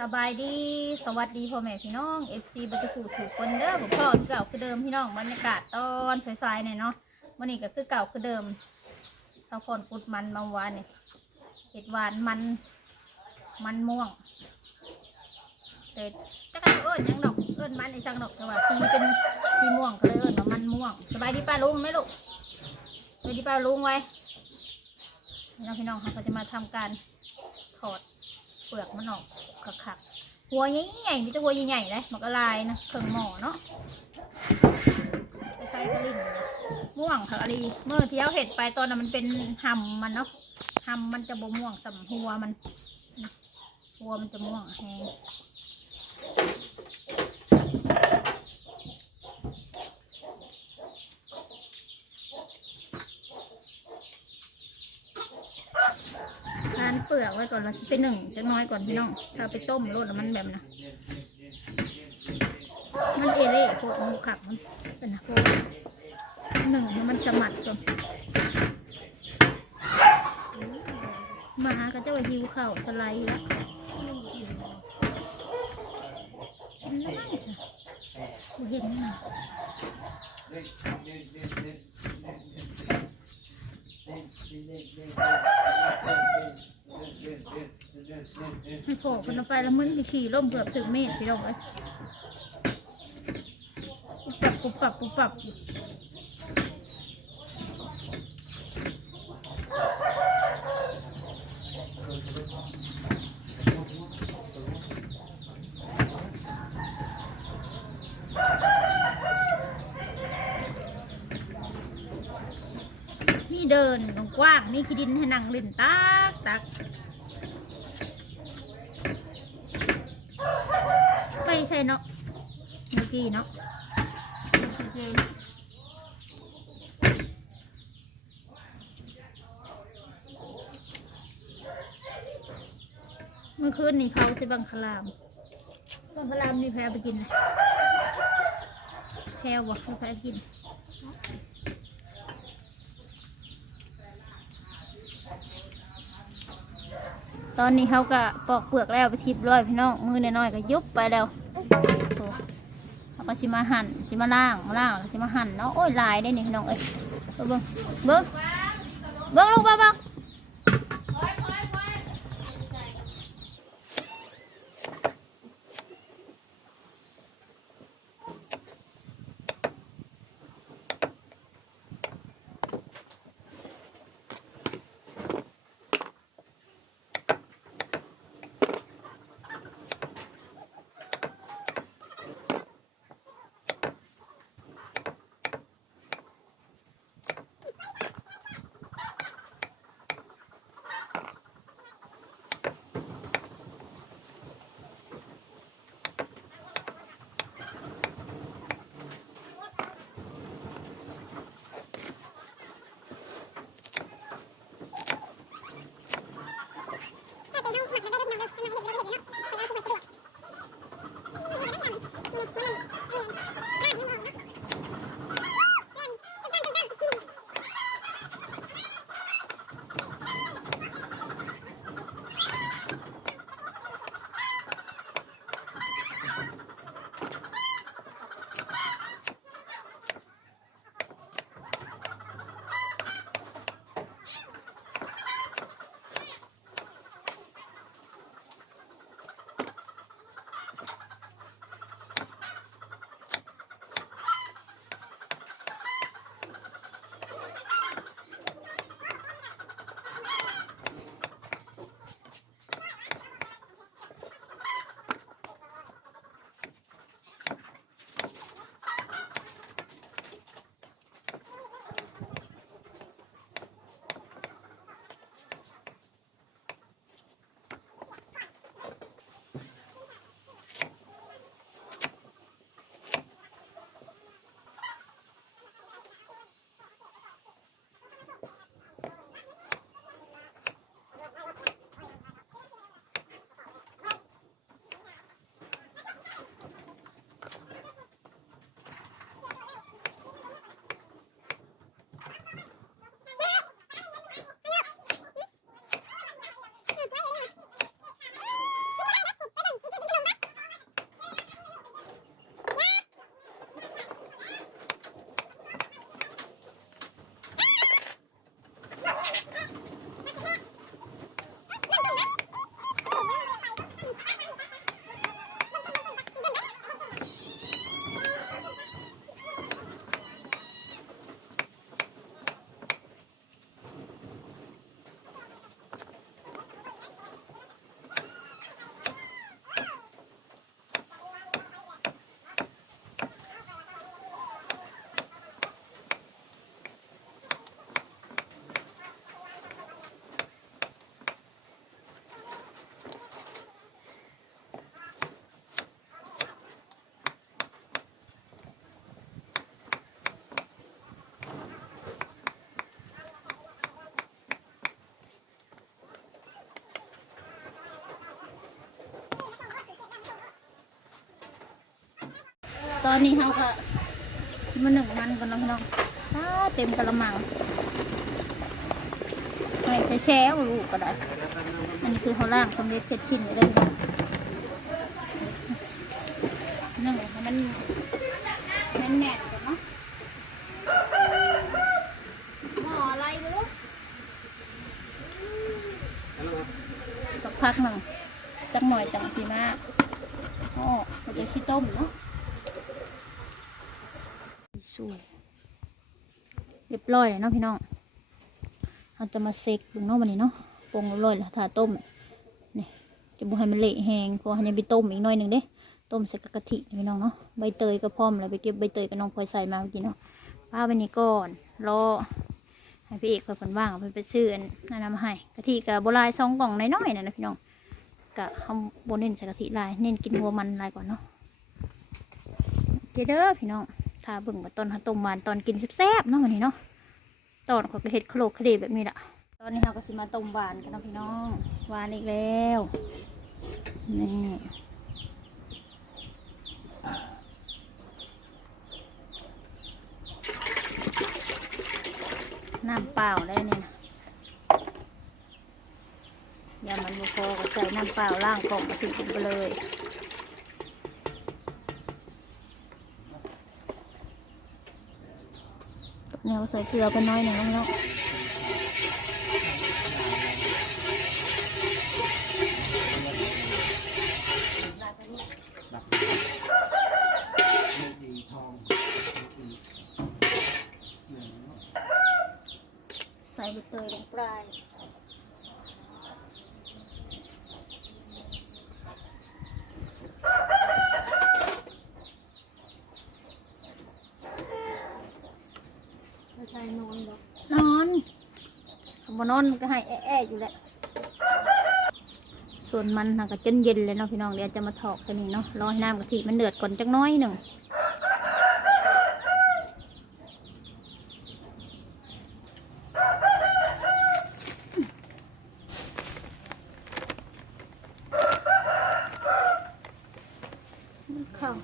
สบายดีสวัสดีพ่อแม่พี่น้อง FC บัตรกูถูกคนเด้อผมพ่อคือเก่าคือเดิมพี่น้องบรรยากาศตอนสายๆเนี่ยเนาะวันนี้ก็คือเก่าคือเดิมเสาพอนกุดมันบางวานเนี่ยเห็ดหวานมันมันม่วงแต่จักรเอิญยังดอกเอิญมันไอ้จังดอกแต่ว่าสีเป็นสีม่วงก็เลยเอิญว่ามันม่วง สบายดีป้าลุงไหมลูกสบายดีป้าลุงไว้พี่น้องพี่น้องเขาจะมาทำการถอดเปลือกมันออก คักๆหัวใหญ่ๆมีแต่หัวใหญ่ๆเลยมันก็ลายนะเครื่องหม้อเนาะไปใส่กระลิ่นม่วงค่ะอะไรเมื่อที่เอาเห็ดไปตอนนั้นมันเป็นหำมันเนาะหำมันจะบม่วงสำหัวมัน หัวมันจะม่วงแห้ง เปลือกไว้ก่อนเราสิไปหนึ่งจะน้อยก่อนพี่น้องถ้าไปต้มรสมันแบบนะมันเอเล่พวกมันขักมันเป็นนะพวกหนึ่งให้มันสมัดก่อนหมาก็จะว่าหิวเข้าสไลด์แล้วเห็นนะให้พอ คนเอาไปแล้วมึงสิขี่ล่มเกือบถึงเมตรพี่น้องเอ้ยปุบปับปุบปับปุบปับนี่เดินกว้างนี่ขี้ดินให้นั่งเล่นตักตัก เนาะเมื่อกี้เนาะเมื่อคืนนี่เขาใสิบังคลามบังคลามนี่แพ้ไปกินเลยแพ้วะแพ้กินตอนนี้เขาก็ปอกเปลือกแล้วไปทิพร้อยพี่น้องมือน้อยๆก็ยุบไปแล้ว ก็ชิมาหั่นชิมาล่างมาล่างสิมาหั่นเนาะโอ้ยลายได้นี่น้องเอ้ยเบิ้งเบิ้งเบิ้งลูกบ้าบ้าง ตอนนี้เขาก็มาหนึ่งมันกันเนาะพี่น้องอ้าเต็มกระมังไม่ใช่แช่ลูกก็ได้ อันนี้คือเขาล่างสำเร็จเสร็จชิ้นไปเลยนึ่งให้มันแน่นก่อนเนาะหม้ออะไรดูสักพักหนึ่งจักหน่อยจังสีมาอ๋อเราจะขี้ต้มเนาะ สวยเรียบร้อยแล้วเนาะพี่น้องเราจะมาเซ็กดูเนาะวันนี้เนาะปรุงร้อยแล้วทาต้มนี่จะบุให้มันเละแห้งพราะให้ยังไปต้มอีกหน่อยหนึ่งเด้ต้มใส่กะกะทิพี่น้องเนาะใบเตยก็พร้อมแล้วไปเก็บใบเตยกับน้องพลอยใส่มาเมื่อกี้เนาะป้าวันนี้ก่อนรอให้พี่เอกเพิ่นว่างเพิ่นไปซื้ออันนั่นนำมาให้กะทิกับโบราณสองกล่องน้อยๆนั่นนะพี่น้องกะเขาโบเน้นใส่กะทิลายเน้นกินหัวมันลายก่อนเนาะเจเด้อพี่น้อง ถ้าบิ่งว่าตอนหาต้มหวานตอนกินแซ่บๆเนาะวันนี้เนาะตอนเขาก็เห็ดโคลกคดีแบบนี้ละตอนนี้เราก็สิมาต้มหวานกันนะพี่น้องหวานอีกแล้วนี่น้ำเปล่าได้เนี่ยนะยามันบุพอก็ใส่น้ำเปล่าล่างกล่องมาถึงไปเลย เนวใส่เกลือไปน้อยหนึ่งแล้วใส่ใบเตยลงไปนอนบ นอนก็ให้แอะๆอยู่แหละส่วนมันน่ะก็จนเย็นเลยเนาะพี่น้องเดี๋ยวจะมาถอกแค่นี้เนาะรอให้น้ำกะทิมันเดือดก่อนจักน้อยหนึ่ง ข้าว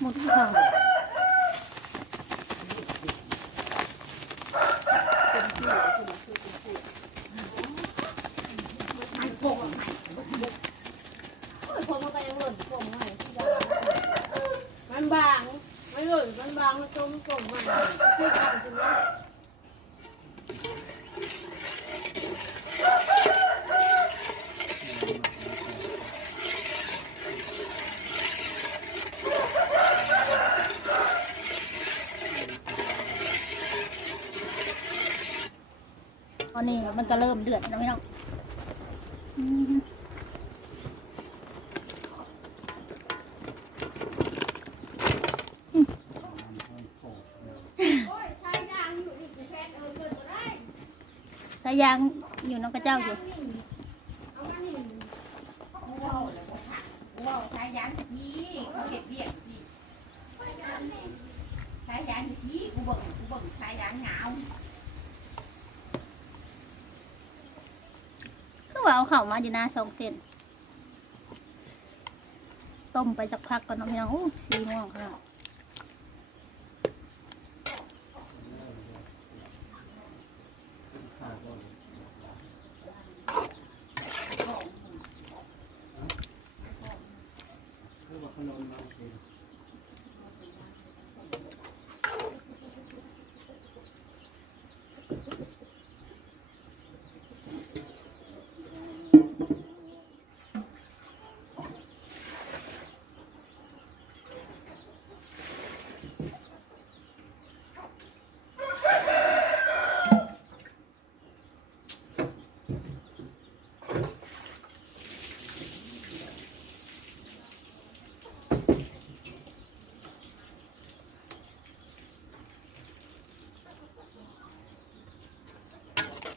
หมดข้าว มันบางไม่หล่นมันบางมันจมกลมมันที่ทำตรงนี้ ต อนนี้มันก็เริ่มเดือดแล้วพี่น้องสายยางอยู่น้องกระเจ้าอยู่สายยางยี่เขาเก็บเบี้ยยี่สายยางยี่กูเบิ่งกูเบิ่งสายยางเหงา คือว่าเอาเข่ามาอยู่หน้าสองเส้นต้มไปสักพักก่อนเนาะพี่น้องอู้สีม่วงค่ะ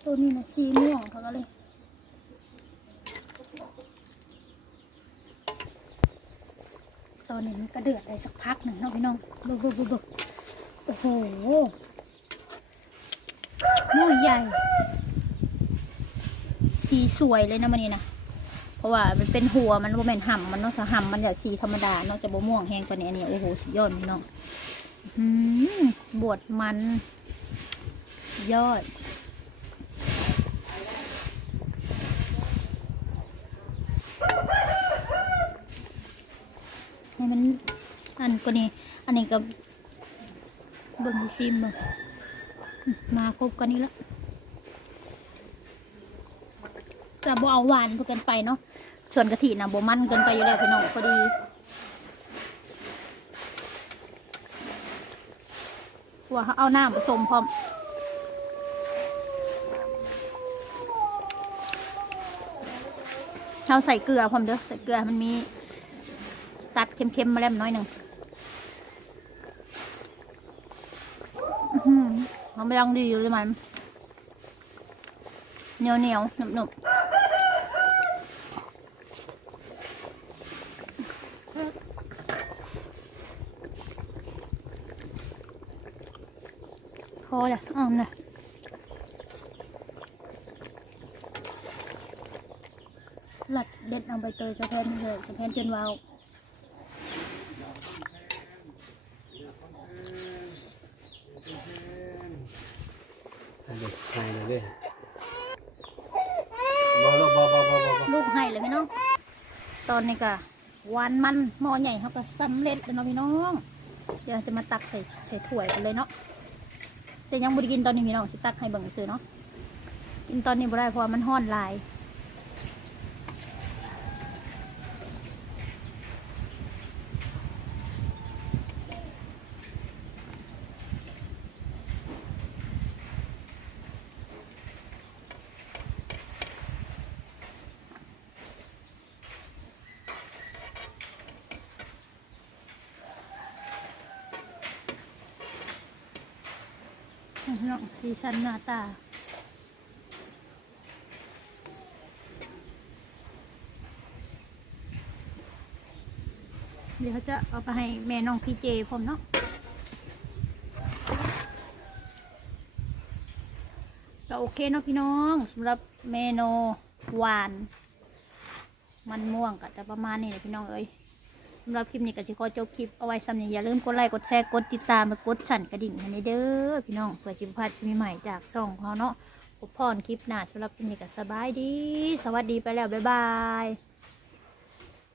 ตัวนี้นะสีม่วงเขาก็เลยตอนนี้มันก็เดือดได้สักพักหนึ่งเนาะพี่น้องบุบบุบบุบบุบโอ้โหหม้อใหญ่ สีสวยเลยนะมันนี่นะเพราะว่ามันเป็นหัวมันโมเมนห่ำมันเนาะถ้าห่ำมันอยาสีธรรมดาเนาะจะบ่ม่วงแห้งกว่านี้อันนี้โอ้โหสุดยอดพี่น้องอืมบวชมันยอด ให้มันอัน กว่านี้อันนี้ก็เบิ่งซิมเบิ่งอืมมาครบกันนี้แล้วจะบ่เอาหวานเกินไปเนาะส่วนกะทินะบ่มันเกินไปอยู่แล้วพี่น้องพอดีว่าเอาน้ำผสมพร้อมเราใส่เกลือพร้อมเด้อใส่เกลือมันมี ตัดเค็มๆมาแล้วน้อยหนึ่งอื้อหือ มันไม่ลองดีอยู่เลยมันเหนียวเหนียวหนุบหนุบพอละอ้อมนะหลัดเด็ดเอาใบเตยสะเพนเลยสะเพนจนวาว อันนี้ใช่เลยเด้บ่ลูกบ่บ่บ่บ่บ่ ลูกให้เลยพี่น้อง ตอนนี้ก็หวานมันหม้อใหญ่เขาก็สำเร็จแล้วเนาะพี่น้อง เดี๋ยวจะมาตักใส่ใส่ถ้วยกันเลยเนาะจะยังบุรีกินตอนนี้พี่น้องจะตักให้เบิ่งซื้อเนาะกินตอนนี้บ่ได้เพราะว่ามันห้อนลาย พี่ น้องสีสันหน้าตาเดี๋ยวจะเอาไปให้แม่น้องพีเจผมเนาะก็โอเคเนาะพี่น้องสำหรับเมนูหวาน มันม่วงก็จะประมาณนี้แหละพี่น้องเอ้ย สำหรับคลิปนี้ก็จะขอจบคลิปเอาไว้ซ้ำนี้อย่าลืมกดไลค์กดแชร์กดติดตามและกดสั่นกระดิ่งให้ในเด้อพี่น้องเพื่อจิบพลาดจะมีใหม่จากช่องของเขาเนาะพบพรคลิปหน้าสำหรับคลิปนี้ก็สบายดี สวัสดีไปแล้วบ๊ายบาย